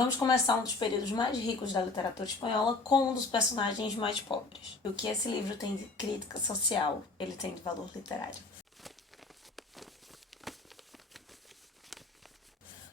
Vamos começar um dos períodos mais ricos da literatura espanhola com um dos personagens mais pobres. E o que esse livro tem de crítica social, ele tem de valor literário.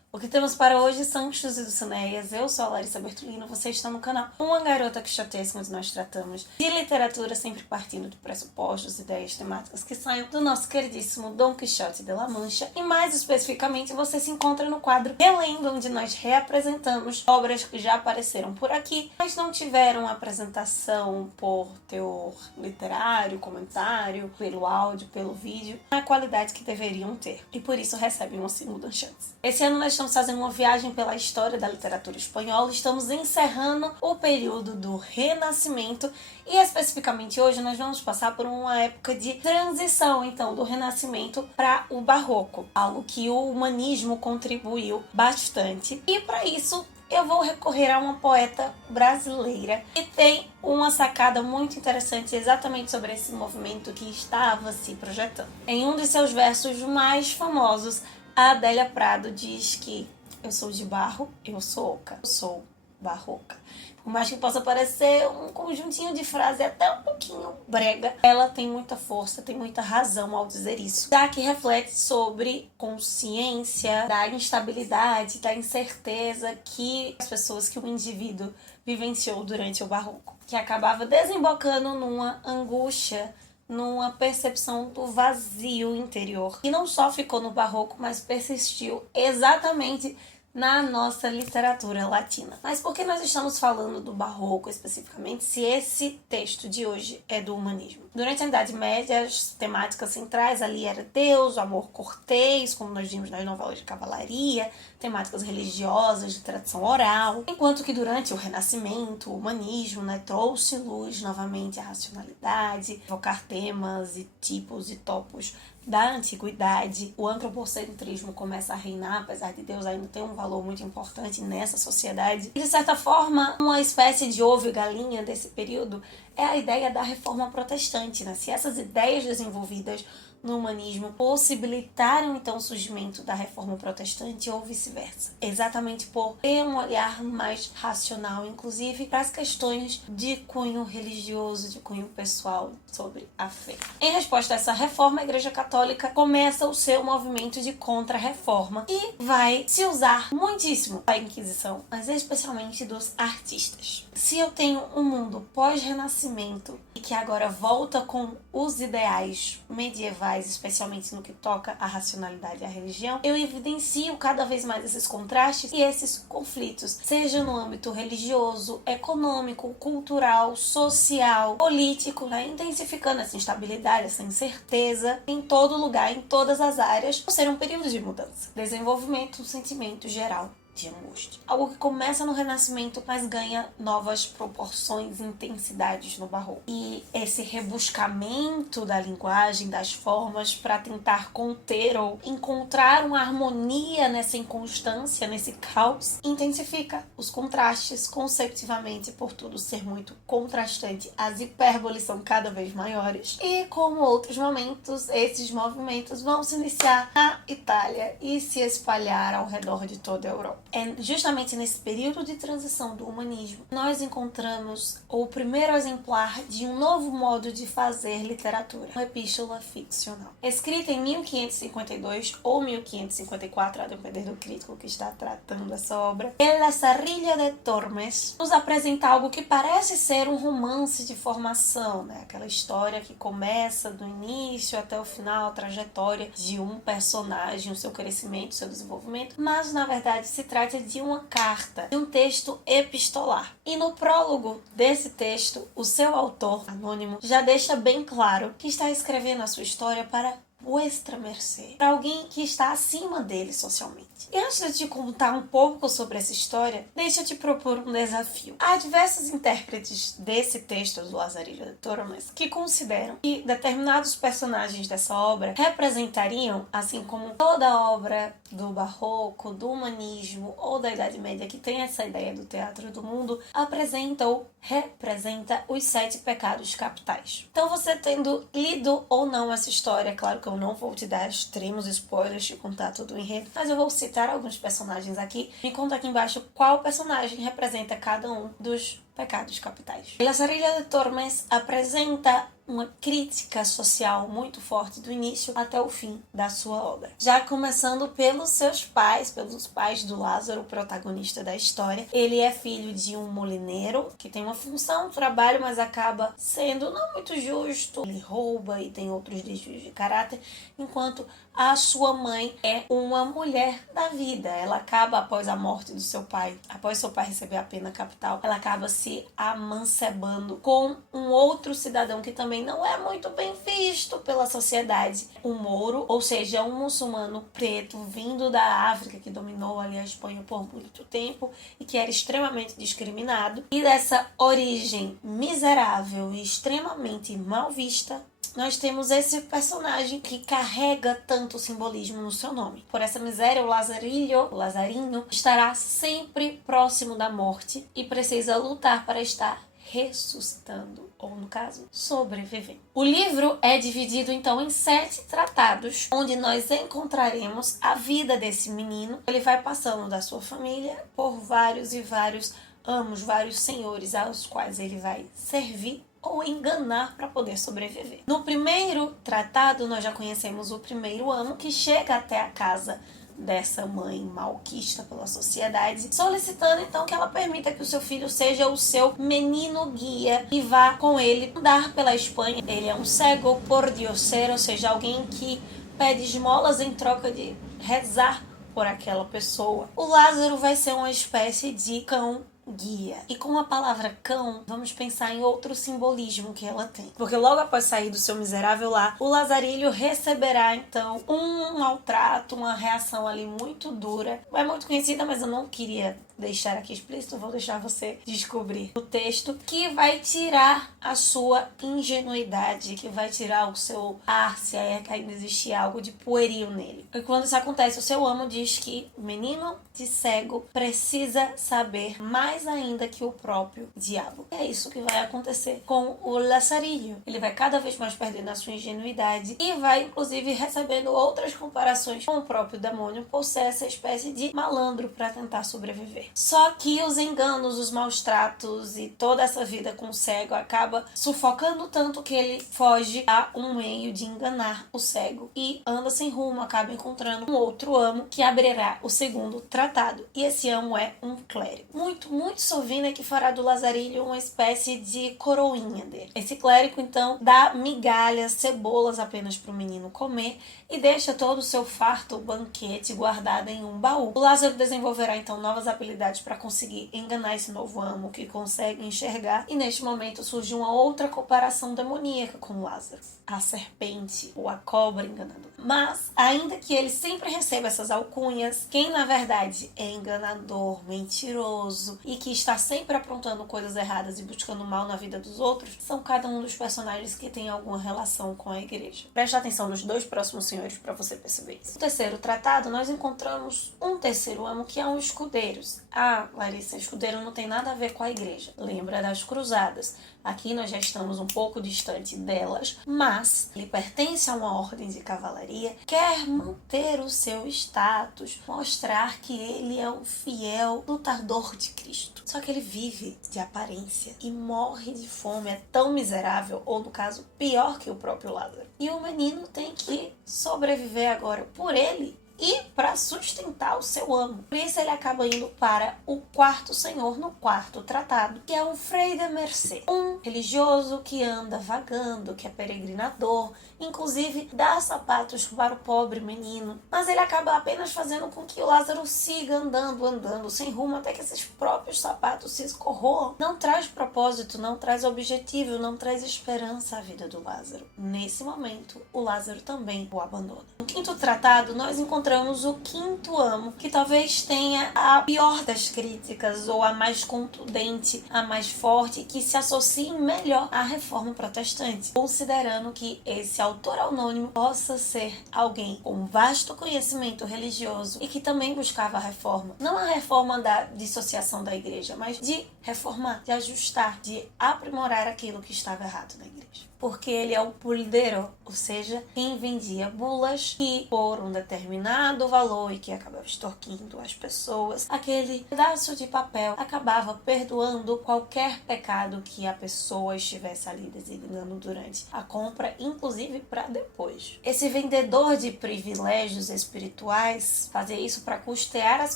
O que temos para hoje são Sanchos e Dulcinéias. Eu sou a Larissa Bertolino, você está no canal Uma Garota Quixotesca, onde nós tratamos de literatura sempre partindo de pressupostos, ideias, temáticas que saiam do nosso queridíssimo Dom Quixote de La Mancha. E mais especificamente, você se encontra no quadro Relendo, onde nós reapresentamos obras que já apareceram por aqui, mas não tiveram apresentação por teor literário, comentário, pelo áudio, pelo vídeo, na qualidade que deveriam ter. E por isso recebem uma segunda chance. Esse ano nós estamos fazendo uma viagem pela história da literatura espanhola, estamos encerrando o período do Renascimento e especificamente hoje nós vamos passar por uma época de transição, então, do Renascimento para o Barroco, algo que o humanismo contribuiu bastante. E para isso eu vou recorrer a uma poeta brasileira que tem uma sacada muito interessante exatamente sobre esse movimento que estava se projetando. Em um de seus versos mais famosos, a Adélia Prado diz que eu sou de barro, eu sou oca, eu sou barroca. Por mais que possa parecer um conjuntinho de frase até um pouquinho brega, ela tem muita força, tem muita razão ao dizer isso. Já que reflete sobre consciência da instabilidade, da incerteza que as pessoas, que o indivíduo vivenciou durante o Barroco, que acabava desembocando numa angústia, numa percepção do vazio interior, que não só ficou no Barroco, mas persistiu exatamente na nossa literatura latina. Mas por que nós estamos falando do Barroco especificamente, se esse texto de hoje é do humanismo? Durante a Idade Média, as temáticas centrais ali era Deus, o amor cortês, como nós vimos nas novelas de cavalaria, temáticas religiosas, de tradição oral, enquanto que durante o Renascimento, o humanismo, trouxe luz novamente à racionalidade, evocar temas e tipos e topos da antiguidade. O antropocentrismo começa a reinar, apesar de Deus ainda ter um valor muito importante nessa sociedade. E, de certa forma, uma espécie de ovo e galinha desse período é a ideia da reforma protestante, né? Se essas ideias desenvolvidas no humanismo possibilitaram então o surgimento da reforma protestante ou vice-versa, exatamente por ter um olhar mais racional, inclusive para as questões de cunho religioso, de cunho pessoal sobre a fé. Em resposta a essa reforma, a Igreja Católica começa o seu movimento de contra-reforma e vai se usar muitíssimo da Inquisição, mas especialmente dos artistas. Se eu tenho um mundo pós-renascimento e que agora volta com os ideais medievais, especialmente no que toca à racionalidade e à religião, eu evidencio cada vez mais esses contrastes e esses conflitos, seja no âmbito religioso, econômico, cultural, social, político, intensificando essa instabilidade, essa incerteza em todo lugar, em todas as áreas, por ser um período de mudança, desenvolvimento, um sentimento geral de angústia. Algo que começa no Renascimento, mas ganha novas proporções e intensidades no Barroco. E esse rebuscamento da linguagem, das formas, para tentar conter ou encontrar uma harmonia nessa inconstância, nesse caos, intensifica os contrastes conceptivamente, por tudo ser muito contrastante. As hipérboles são cada vez maiores. E como outros momentos, esses movimentos vão se iniciar na Itália e se espalhar ao redor de toda a Europa. É justamente nesse período de transição do humanismo nós encontramos o primeiro exemplar de um novo modo de fazer literatura, uma epístola ficcional. Escrita em 1552 ou 1554, a depender do crítico que está tratando essa obra, El Lazarillo de Tormes nos apresenta algo que parece ser um romance de formação, aquela história que começa do início até o final, a trajetória de um personagem, o seu crescimento, o seu desenvolvimento, mas na verdade se trata de uma carta, de um texto epistolar. E no prólogo desse texto, o seu autor, anônimo, já deixa bem claro que está escrevendo a sua história para vuestra mercê, para alguém que está acima dele socialmente. E antes de te contar um pouco sobre essa história, deixa eu te propor um desafio. Há diversos intérpretes desse texto do Lazarillo de Tormes que consideram que determinados personagens dessa obra representariam, assim como toda obra do Barroco, do humanismo ou da Idade Média que tem essa ideia do teatro do mundo, apresenta ou representa os 7 pecados capitais. Então, você tendo lido ou não essa história, claro que época. Eu não vou te dar extremos spoilers, te contar todo o enredo, mas eu vou citar alguns personagens aqui. Me conta aqui embaixo qual personagem representa cada um dos pecados capitais. Lazarillo de Tormes apresenta uma crítica social muito forte do início até o fim da sua obra. Já começando pelos seus pais, pelos pais do Lázaro, o protagonista da história. Ele é filho de um molineiro que tem uma função, um trabalho, mas acaba sendo não muito justo. Ele rouba e tem outros desvios de caráter, enquanto a sua mãe é uma mulher da vida. Ela acaba, após a morte do seu pai, após seu pai receber a pena capital, ela acaba se amancebando com um outro cidadão que também não é muito bem visto pela sociedade. Um mouro, ou seja, um muçulmano preto vindo da África, que dominou ali a Espanha por muito tempo e que era extremamente discriminado. E dessa origem miserável e extremamente mal vista, nós temos esse personagem que carrega tanto simbolismo no seu nome. Por essa miséria, o Lazarinho, estará sempre próximo da morte e precisa lutar para estar ressuscitando, ou no caso, sobrevivendo. O livro é dividido então em 7 tratados, onde nós encontraremos a vida desse menino. Ele vai passando da sua família por vários e vários amos, vários senhores aos quais ele vai servir ou enganar para poder sobreviver. No primeiro tratado, nós já conhecemos o primeiro amo que chega até a casa dessa mãe malquista pela sociedade, solicitando então que ela permita que o seu filho seja o seu menino guia e vá com ele andar pela Espanha. Ele é um cego pordiosero, ou seja, alguém que pede esmolas em troca de rezar por aquela pessoa. O Lázaro vai ser uma espécie de cão guia. E com a palavra cão, vamos pensar em outro simbolismo que ela tem. Porque logo após sair do seu miserável lar, o Lazarilho receberá então um maltrato, uma reação ali muito dura. É muito conhecida, mas eu não queria deixar aqui explícito, vou deixar você descobrir o texto, que vai tirar a sua ingenuidade, que vai tirar o seu ar, se ainda existir algo de pueril nele. E quando isso acontece, o seu amo diz que o menino de cego precisa saber mais ainda que o próprio diabo. É isso que vai acontecer com o Lazarillo. Ele vai cada vez mais perdendo a sua ingenuidade e vai inclusive recebendo outras comparações com o próprio demônio por ser essa espécie de malandro para tentar sobreviver. Só que os enganos, os maus tratos e toda essa vida com o cego acaba sufocando tanto que ele foge a um meio de enganar o cego e anda sem rumo, acaba encontrando um outro amo que abrirá o segundo tratado. E esse amo é um clérigo. Muito sovina, que fará do Lazarilho uma espécie de coroinha dele. Esse clérigo então dá migalhas, cebolas apenas para o menino comer e deixa todo o seu farto banquete guardado em um baú. O Lázaro desenvolverá então novas habilidades para conseguir enganar esse novo amo que consegue enxergar, e neste momento surge uma outra comparação demoníaca com Lázaro, a serpente ou a cobra enganadora. Mas, ainda que ele sempre receba essas alcunhas, quem na verdade é enganador, mentiroso e que está sempre aprontando coisas erradas e buscando mal na vida dos outros, são cada um dos personagens que tem alguma relação com a igreja. Preste atenção nos 2 próximos senhores para você perceber isso. No terceiro tratado, nós encontramos um terceiro amo que é um escudeiros. Ah, Larissa, escudeiro não tem nada a ver com a igreja. Lembra das cruzadas. Aqui nós já estamos um pouco distante delas, mas ele pertence a uma ordem de cavalaria, quer manter o seu status, mostrar que ele é um fiel lutador de Cristo. Só que ele vive de aparência e morre de fome, é tão miserável, ou no caso, pior que o próprio Lázaro. E o menino tem que sobreviver agora por ele e para sustentar o seu amo. Por isso ele acaba indo para o quarto senhor no quarto tratado, que é um Frei de Mercê, um religioso que anda vagando, que é peregrinador, inclusive dá sapatos para o pobre menino, mas ele acaba apenas fazendo com que o Lázaro siga andando sem rumo, até que esses próprios sapatos se escorroam. Não traz propósito, não traz objetivo, não traz esperança à vida do Lázaro. Nesse momento, o Lázaro também o abandona. No quinto tratado, nós encontramos o quinto amo, que talvez tenha a pior das críticas, ou a mais contundente, a mais forte, que se associe melhor à reforma protestante, considerando que esse autor anônimo possa ser alguém com vasto conhecimento religioso e que também buscava a reforma. Não a reforma da dissociação da igreja, mas de reformar, de ajustar, de aprimorar aquilo que estava errado na igreja. porque ele é o pulidero, ou seja, quem vendia bulas que por um determinado valor e que acabava extorquindo as pessoas, aquele pedaço de papel acabava perdoando qualquer pecado que a pessoa estivesse ali designando durante a compra, inclusive para depois. Esse vendedor de privilégios espirituais fazia isso para custear as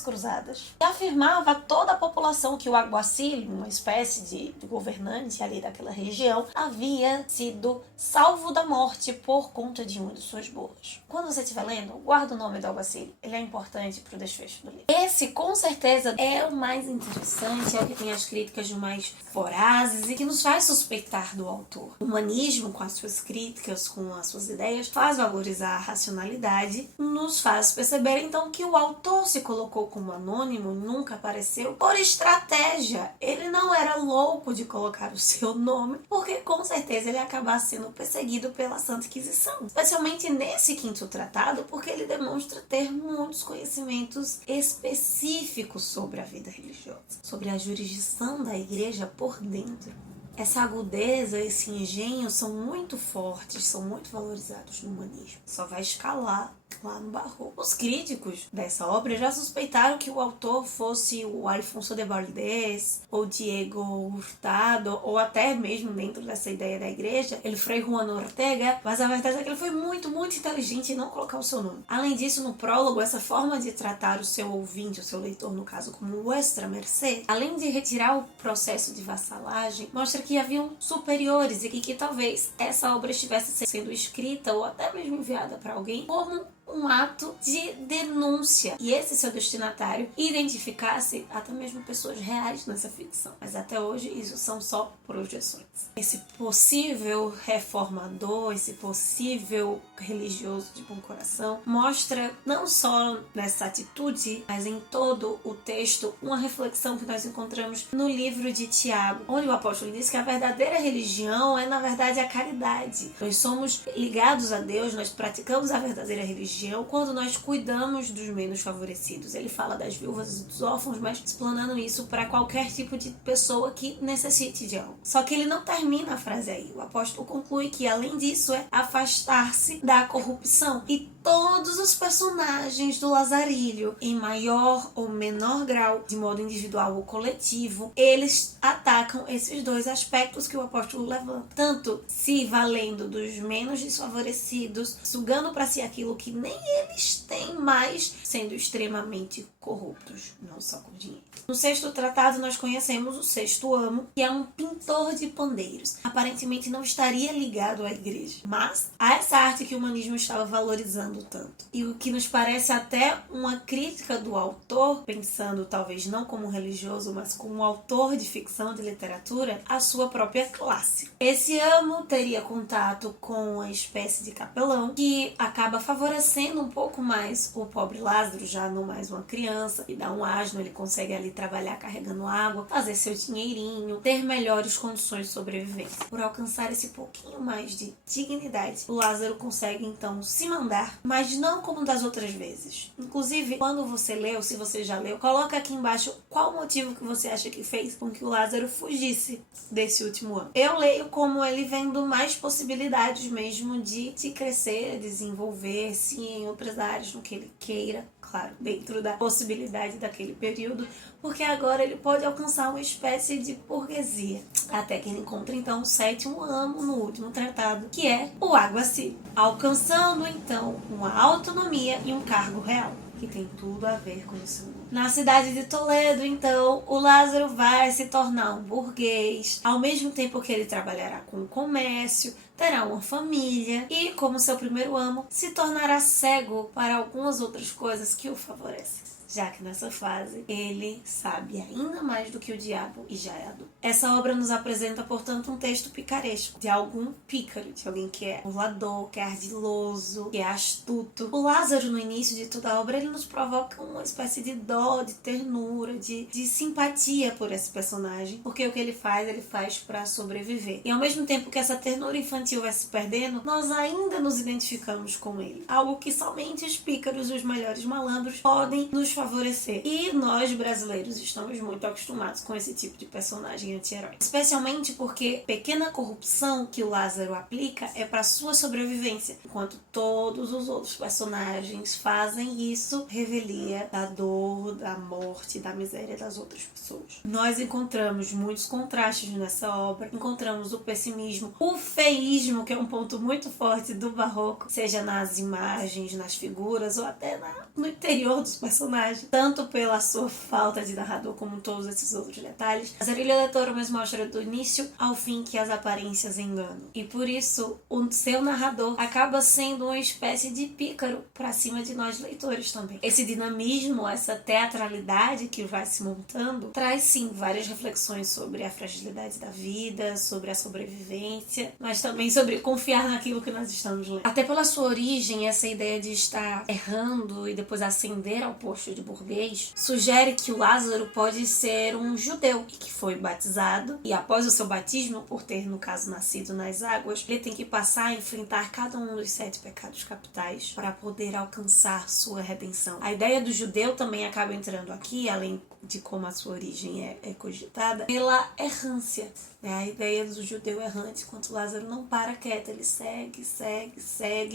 cruzadas e afirmava a toda a população que o alguacil, uma espécie de governante ali daquela região, havia sido salvo da morte por conta de uma de suas bolas. Quando você estiver lendo, guarda o nome do alguacil, ele é importante para o desfecho do livro. Esse, com certeza, é o mais interessante, é o que tem as críticas mais vorazes e que nos faz suspeitar do autor. O humanismo, com as suas críticas, com as suas ideias, faz valorizar a racionalidade, nos faz perceber então que o autor se colocou como anônimo, nunca apareceu, por estratégia. Ele não era louco de colocar o seu nome, porque com certeza ele ia acabar sendo perseguido pela Santa Inquisição. Especialmente nesse quinto tratado, porque ele demonstra ter muitos conhecimentos específicos sobre a vida religiosa, sobre a jurisdição da igreja por dentro. Essa agudeza, esse engenho são muito fortes, são muito valorizados no humanismo. Só vai escalar lá no Barroco. Os críticos dessa obra já suspeitaram que o autor fosse o Alfonso de Valdés, ou Diego Hurtado, ou até mesmo dentro dessa ideia da igreja, ele Frei Juan Ortega, mas a verdade é que ele foi muito inteligente em não colocar o seu nome. Além disso, no prólogo, essa forma de tratar o seu ouvinte, o seu leitor, no caso, como Vuestra Mercê, além de retirar o processo de vassalagem, mostra que haviam superiores e que talvez essa obra estivesse sendo escrita ou até mesmo enviada para alguém como um ato de denúncia, e esse seu destinatário identificasse até mesmo pessoas reais nessa ficção. Mas até hoje isso são só projeções. Esse possível reformador, esse possível religioso de bom coração, mostra não só nessa atitude, mas em todo o texto, uma reflexão que nós encontramos no livro de Tiago, onde o apóstolo diz que a verdadeira religião é, na verdade, a caridade. Nós somos ligados a Deus, nós praticamos a verdadeira religião quando nós cuidamos dos menos favorecidos. Ele fala das viúvas e dos órfãos, mas explanando isso para qualquer tipo de pessoa que necessite de algo. Só que ele não termina a frase aí. O apóstolo conclui que, além disso, é afastar-se da corrupção. E todos os personagens do Lazarilho, em maior ou menor grau, de modo individual ou coletivo, eles atacam esses dois aspectos que o apóstolo levanta. Tanto se valendo dos menos desfavorecidos, sugando para si aquilo que nem eles têm mais, sendo extremamente corruptos, não só com dinheiro. No sexto tratado nós conhecemos o sexto amo, que é um pintor de pandeiros. Aparentemente não estaria ligado à igreja, mas a essa arte que o humanismo estava valorizando tanto. E o que nos parece até uma crítica do autor, pensando talvez não como religioso, mas como autor de ficção, de literatura, a sua própria classe. Esse amo teria contato com uma espécie de capelão que acaba favorecendo um pouco mais o pobre Lázaro, já não mais uma criança, e dá um asno, ele consegue ali trabalhar carregando água, fazer seu dinheirinho, ter melhores condições de sobrevivência. Por alcançar esse pouquinho mais de dignidade, o Lázaro consegue então se mandar, mas não como das outras vezes. Inclusive, quando você leu, se você já leu, coloca aqui embaixo qual o motivo que você acha que fez com que o Lázaro fugisse desse último ano. Eu leio como ele vendo mais possibilidades mesmo de crescer, desenvolver-se em outras áreas, no que ele queira, claro, dentro da possibilidade daquele período, porque agora ele pode alcançar uma espécie de burguesia, até que ele encontra então o sétimo amo no último tratado, que é o alguacil, alcançando então uma autonomia e um cargo real, que tem tudo a ver com isso. Na cidade de Toledo, então, o Lázaro vai se tornar um burguês, ao mesmo tempo que ele trabalhará com o comércio, terá uma família e, como seu primeiro amo, se tornará cego para algumas outras coisas que o favorecem, já que nessa fase ele sabe ainda mais do que o diabo e já é adulto. Essa obra nos apresenta, portanto, um texto picaresco de algum pícaro, de alguém que é burlador, que é ardiloso, que é astuto. O Lázaro, no início de toda a obra, ele nos provoca uma espécie de dó, de ternura, de simpatia por esse personagem, porque o que ele faz para sobreviver. E ao mesmo tempo que essa ternura infantil vai se perdendo, nós ainda nos identificamos com ele. Algo que somente os pícaros e os melhores malandros podem nos favorecer. E nós, brasileiros, estamos muito acostumados com esse tipo de personagem anti-herói. Especialmente porque pequena corrupção que o Lázaro aplica é para sua sobrevivência, enquanto todos os outros personagens fazem isso, revelia da dor, da morte, da miséria das outras pessoas. Nós encontramos muitos contrastes nessa obra, encontramos o pessimismo, o feísmo, que é um ponto muito forte do barroco, seja nas imagens, nas figuras ou até no interior dos personagens, tanto pela sua falta de narrador como todos esses outros detalhes. A Zerilha da Tormes mostra do início ao fim que as aparências enganam, e por isso o seu narrador acaba sendo uma espécie de pícaro para cima de nós leitores também. Esse dinamismo, essa teatralidade que vai se montando, traz sim várias reflexões sobre a fragilidade da vida, sobre a sobrevivência, mas também sobre confiar naquilo que nós estamos lendo. Até pela sua origem, essa ideia de estar errando e depois ascender ao posto de burguês sugere que o Lázaro pode ser um judeu e que foi batizado, e após o seu batismo, por ter no caso nascido nas águas, ele tem que passar a enfrentar cada um dos 7 pecados capitais para poder alcançar sua redenção. A ideia do judeu também acaba entrando aqui, além de como a sua origem é cogitada, pela errância. A ideia do judeu errante, enquanto Lázaro não para quieto, ele segue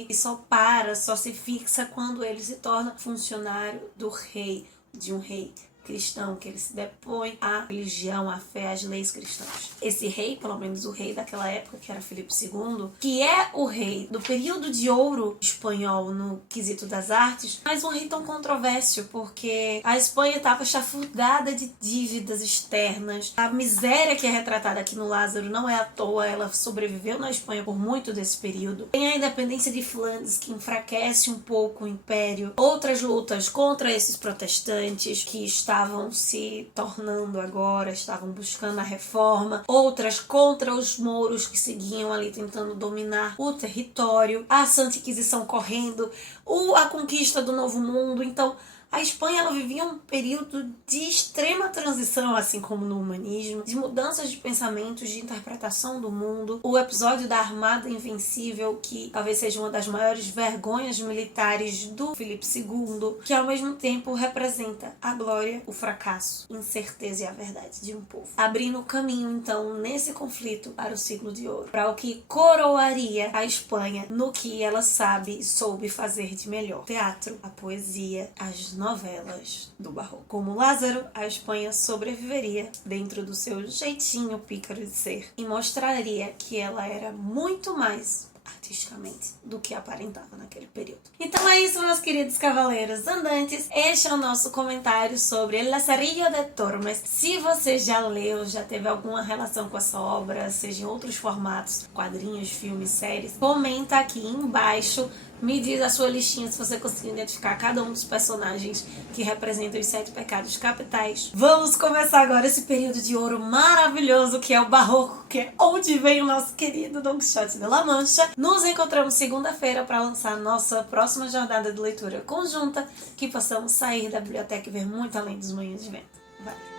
e só se fixa quando ele se torna funcionário do rei, de um rei cristão, que ele se depõe à religião, à fé, às leis cristãs. Esse rei, pelo menos o rei daquela época, que era Filipe II, que é o rei do período de ouro espanhol no quesito das artes, mas um rei tão controverso, porque a Espanha estava chafurdada de dívidas externas. A miséria que é retratada aqui no Lázaro não é à toa, ela sobreviveu na Espanha por muito desse período. Tem a independência de Flandres, que enfraquece um pouco o império. Outras lutas contra esses protestantes que estavam se tornando agora, estavam buscando a reforma, outras contra os mouros que seguiam ali tentando dominar o território, a Santa Inquisição correndo, a conquista do Novo Mundo. Então a Espanha ela vivia um período de extrema transição, assim como no humanismo, de mudanças de pensamentos, de interpretação do mundo. O episódio da Armada Invencível, que talvez seja uma das maiores vergonhas militares do Filipe II, que ao mesmo tempo representa a glória, o fracasso, a incerteza e a verdade de um povo. Abrindo o caminho, então, nesse conflito para o siglo de ouro, para o que coroaria a Espanha no que ela sabe e soube fazer de melhor: teatro, a poesia, as novelas do barroco. Como Lázaro, a Espanha sobreviveria dentro do seu jeitinho pícaro de ser e mostraria que ela era muito mais artisticamente do que aparentava naquele período. Então é isso, meus queridos cavaleiros andantes. Este é o nosso comentário sobre El Lazarillo de Tormes. Se você já leu, já teve alguma relação com essa obra, seja em outros formatos, quadrinhos, filmes, séries, comenta aqui embaixo. Me diz a sua listinha se você conseguiu identificar cada um dos personagens que representam os 7 pecados capitais. Vamos começar agora esse período de ouro maravilhoso que é o barroco, que é onde vem o nosso querido Don Quixote de La Mancha. Nos encontramos segunda-feira para lançar nossa próxima jornada de leitura conjunta, que possamos sair da biblioteca e ver muito além dos moinhos de vento. Vai!